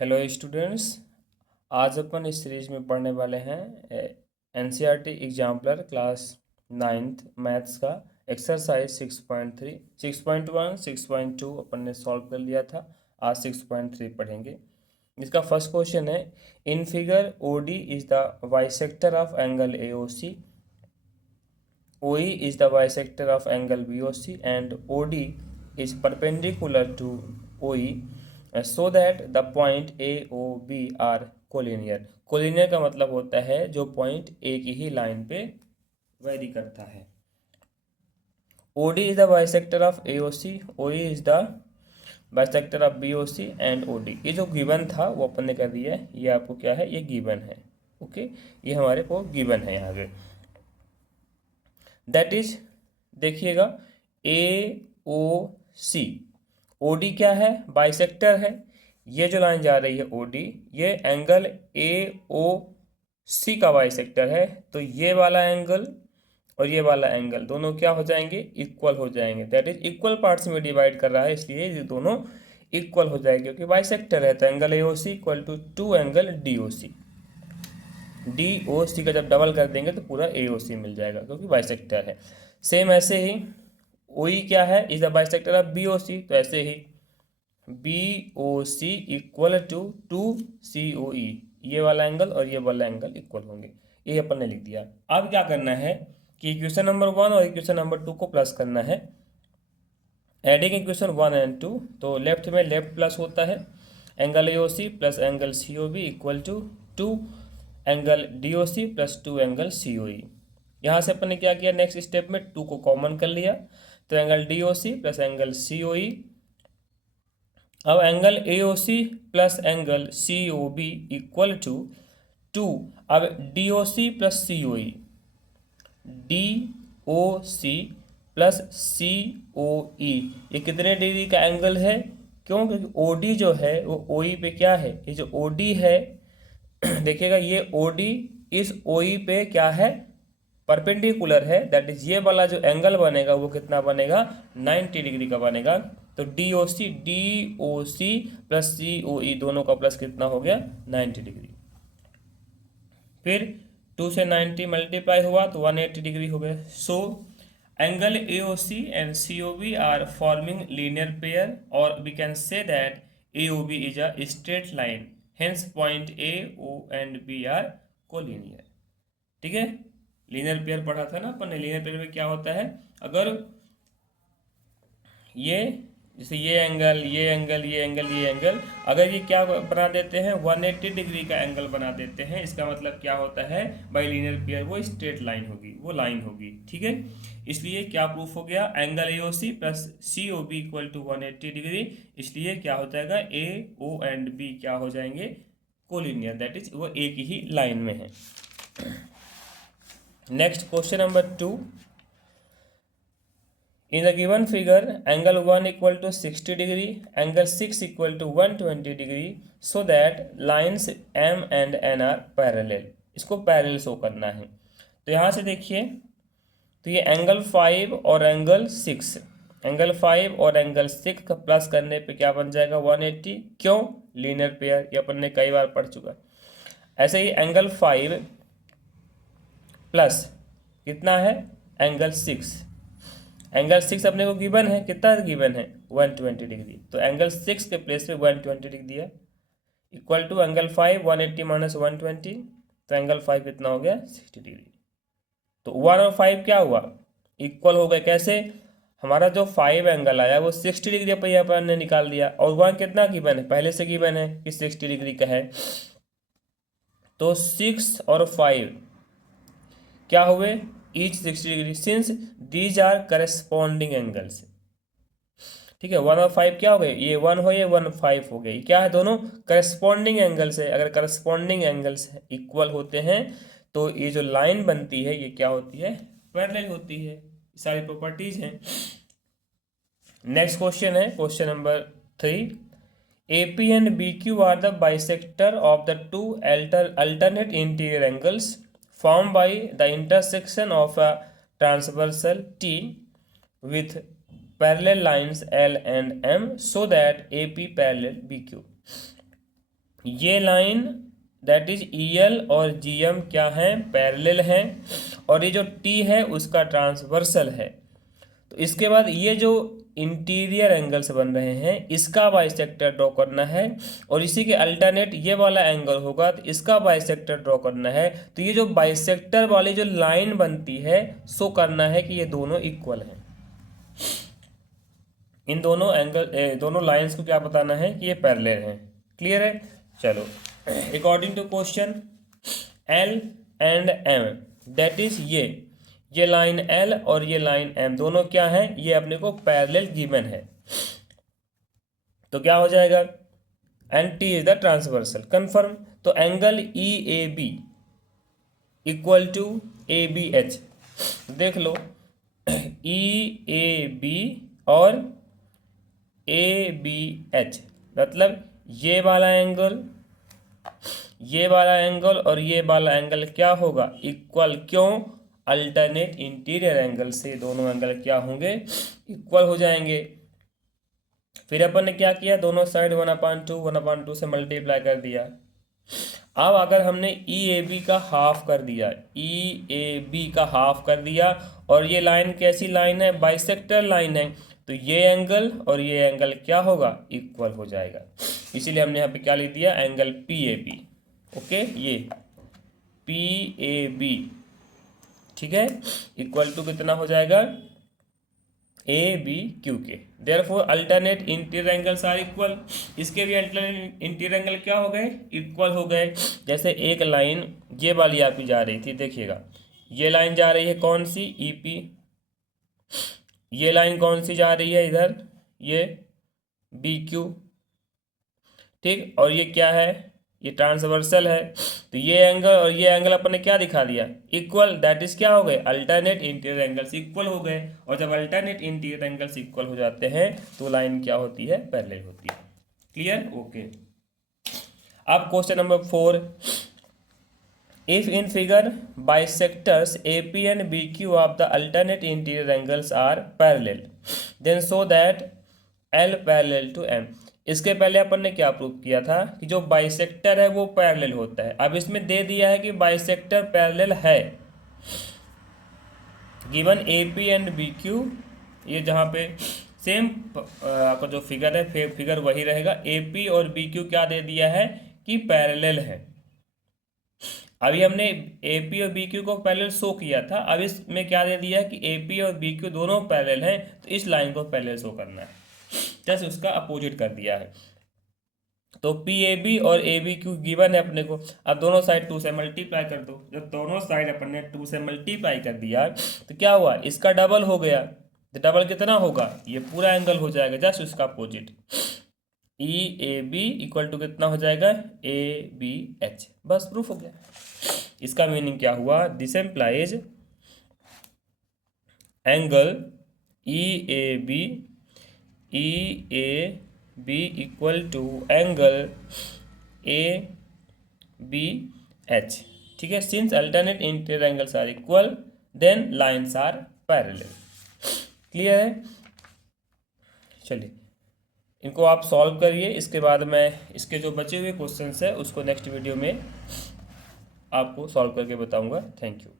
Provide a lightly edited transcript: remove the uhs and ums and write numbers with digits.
Hello students. आज अपन इस series में पढ़ने वाले हैं NCERT exemplar class 9th maths का एक्सरसाइज 6.3, 6.1, 6.2 अपन ने सॉल्व कर लिया था। आज 6.3 पढ़ेंगे। इसका फर्स्ट क्वेश्चन है, in figure OD is the bisector of angle AOC, OE is the bisector of angle BOC and OD is perpendicular to OE so that the point A O B are collinear। Collinear का मतलब होता है जो point एक ही line पे very करता है। OD is the bisector of AOC, OE is the bisector of BOC and OD। ये जो गिवन था वो अपन ने कर दिया है, ये आपको क्या है, ये गिवन है। ओके, ये हमारे को गिवन है यहाँ पे। दैट इज देखिएगा AOC, OD क्या है, बाइसेक्टर है। ये जो लाइन जा रही है OD, ये एंगल AOC का बाइसेक्टर है। तो ये वाला एंगल और ये वाला एंगल दोनों क्या हो जाएंगे, इक्वल हो जाएंगे। दैट इज इक्वल पार्ट्स में डिवाइड कर रहा है, इसलिए ये दोनों इक्वल हो जाएंगे क्योंकि बाइसेक्टर है। तो angle AOC equal to 2 angle DOC। DOC का जब डबल कर देंगे तो पूरा AOC मिल जाएगा क्योंकि बाइसेक्टर है। सेम ऐसे ही OE क्या है, is the bisector of BOC। तो ऐसे ही BOC इक्वल टू 2COE, ये वाला एंगल और ये वाला एंगल इक्वल होंगे। ये अपन ने लिख दिया। अब क्या करना है कि इक्वेशन नंबर 1 और इक्वेशन नंबर 2 को प्लस करना है। एडिंग इक्वेशन 1 एंड 2, तो लेफ्ट में लेफ्ट प्लस होता है, angle AOC plus angle COB equal to 2 angle DOC plus 2 angle COE। यहाँ से अपन ने क्या किया, नेक्स्ट स्टेप में 2 को कॉमन कर लिया, तो angle DOC plus angle COE। अब angle AOC plus angle COB equal to 2, अब DOC plus COE, DOC plus COE, ये कितने डिग्री का एंगल है? क्यों? क्योंकि OD जो है वो OE पे क्या है, ये जो OD है देखिएगा, ये OD इस OE पे क्या है, परपेंडिकुलर है। दैट इज ये वाला जो एंगल बनेगा वो कितना बनेगा, 90 डिग्री का बनेगा। तो DOC प्लस COE दोनों का प्लस कितना हो गया, 90 डिग्री। फिर 2 से 90 मल्टीप्लाई हुआ तो 180 डिग्री हो गया। So angle AOC and COB are forming linear pair, और we can say that AOB is a straight line, hence point A, O and B are collinear. ठीक है, लीनियर पेयर पढ़ा था ना अपन ने। लीनियर पेयर में क्या होता है, अगर ये जैसे ये एंगल, ये एंगल, ये एंगल, ये एंगल, अगर ये क्या बना देते हैं, 180 डिग्री का एंगल बना देते हैं, इसका मतलब क्या होता है, बाई लीनियर पेयर वो स्ट्रेट लाइन होगी, वो लाइन होगी। ठीक है, इसलिए क्या प्रूफ हो गया, angle AOC plus COB equal to 180 degree, इसलिए क्या हो जाएगा, A, O एंड B क्या हो जाएंगे, कोलिनियर। दैट इज वो एक ही लाइन में है। Next question number 2, in the given figure angle 1 equal to 60 degree, angle 6 equal to 120 degree, so that lines M and N are parallel। इसको parallel show करना है। तो यहाँ से देखिए, तो ये एंगल 5 और एंगल 6, एंगल 5 और एंगल 6 का प्लस करने पे क्या बन जाएगा, 180। क्यों, लीनियर पेयर, ये अपन ने कई बार पढ़ चुका। ऐसे ही एंगल 5 प्लस कितना है, एंगल 6, एंगल 6 अपने को गिवन है, कितना गिवन है, 120 डिग्री। तो एंगल 6 के प्लेस पे 120 डिग्री दिया, इक्वल टू एंगल 5 180 माइनस 120, तो एंगल 5 कितना हो गया, 60 डिग्री। तो 1 और 5 क्या हुआ, इक्वल हो गए। कैसे, हमारा जो 5 एंगल आया वो 60 डिग्री पर अपन ने निकाल दिया, और 1 कितना गिवन है, पहले से गिवन है कि 60 डिग्री का है। तो 6 और 5 क्या हुए, each 60 degree, since these are corresponding angles. ठीक है, 1 और 5 क्या हो गए, ये 1 हो, ये 1 5 हो गए, क्या है, दोनों करस्पॉन्डिंग एंगल्स है। अगर करस्पॉन्डिंग एंगल्स इक्वल होते हैं तो ये जो लाइन बनती है ये क्या होती है, पैरेलल होती है। सारी प्रॉपर्टीज हैं। नेक्स्ट क्वेश्चन है question number 3, AP and BQ are the bisector of the two alternate interior angles formed by the intersection of a transversal T with parallel lines L and M, so that AP parallel BQ। ये line that is EL और GM क्या है, parallel है, और ये जो T है उसका ट्रांसवर्सल है। तो इसके बाद ये जो इंटीरियर एंगल्स बन रहे हैं इसका बाइसेक्टर ड्रॉ करना है, और इसी के अल्टरनेट ये वाला एंगल होगा तो इसका बाइसेक्टर ड्रॉ करना है। तो ये जो बाइसेक्टर वाली जो लाइन बनती है शो करना है कि ये दोनों इक्वल हैं। इन दोनों दोनों लाइंस को क्या बताना है कि ये पैरेलल हैं। क्लियर है। चलो, according to question L and M that is ये लाइन L और ये लाइन M दोनों क्या है, ये अपने को पैरेलल गिवन है। तो क्या हो जाएगा, and T is the transversal, confirm. तो angle EAB equal to ABH, देख लो EAB और ABH मतलब ये वाला एंगल और ये वाला एंगल क्या होगा, इक्वल। क्यों, अल्टरनेट इंटीरियर एंगल से दोनों एंगल क्या होंगे, इक्वल हो जाएंगे। फिर अपन ने क्या किया, दोनों साइड 1/2 से मल्टीप्लाई कर दिया। अब अगर हमने EAB का हाफ कर दिया, EAB का हाफ कर दिया, और ये लाइन कैसी लाइन है, बाइसेक्टर लाइन है, तो ये एंगल और ये एंगल क्या होगा, इक्वल हो जाएगा। इसीलिए हमने यहाँ पे क्या लिख दिया, एंगल PAB। ओके, ये PAB ठीक है, इक्वल टू कितना हो जाएगा, ABQ के। Therefore alternate interior angles are equal. इसके भी अल्टरनेट इंटीरियर एंगल क्या हो गए, इक्वल हो गए। जैसे एक लाइन ये वाली आपकी जा रही थी, देखिएगा ये लाइन जा रही है कौन सी, EP। ये लाइन कौन सी जा रही है इधर, ये BQ, ठीक। और ये क्या है, ये ट्रांसवर्सल है। तो ये एंगल और ये एंगल अपन ने क्या दिखा दिया, इक्वल। दैट इज क्या हो गए, अल्टरनेट इंटीरियर एंगल्स इक्वल हो गए। और जब अल्टरनेट इंटीरियर एंगल्स इक्वल हो जाते हैं तो लाइन क्या होती है, पैरेलल होती है। Clear, okay. अब question number 4, if in figure bisectors AP and BQ of the alternate interior angles are parallel then show that L parallel to M। इसके पहले अपन ने क्या प्रूव किया था कि जो बाइसेक्टर है वो पैरेलल होता है। अब इसमें दे दिया है कि बाइसेक्टर पैरेलल है, गिवन AP एंड BQ। ये जहाँ पे सेम आपका जो फिगर है फिगर वही रहेगा। AP और BQ क्या दे दिया है कि पैरेलल है। अभी हमने AP और BQ को पैरेलल शो किया था, अब इसमें क्या दे दिया है कि AP और BQ दोनों पैरेलल हैं, तो इस लाइन को पैरेलल शो करना है, जैसे उसका अपोजिट कर दिया है। तो PAB और ABQ गिवन है अपने को। अब दोनों साइड 2 से मल्टीप्लाई कर दो। जब दोनों साइड अपन ने 2 से मल्टीप्लाई कर दिया तो क्या हुआ, इसका डबल हो गया। तो डबल कितना होगा, ये पूरा एंगल हो जाएगा, जस्ट उसका अपोजिट। EAB इक्वल टू कितना हो जाएगा, ABH। बस प्रूफ हो गया। इसका मीनिंग क्या हुआ, this implies angle EAB equal to angle ABH। ठीक है, since alternate interior angles are equal then lines are parallel. Clear है। चलिए इनको आप सॉल्व करिए, इसके बाद मैं इसके जो बचे हुए क्वेश्चंस है उसको नेक्स्ट वीडियो में आपको सॉल्व करके बताऊंगा। Thank you.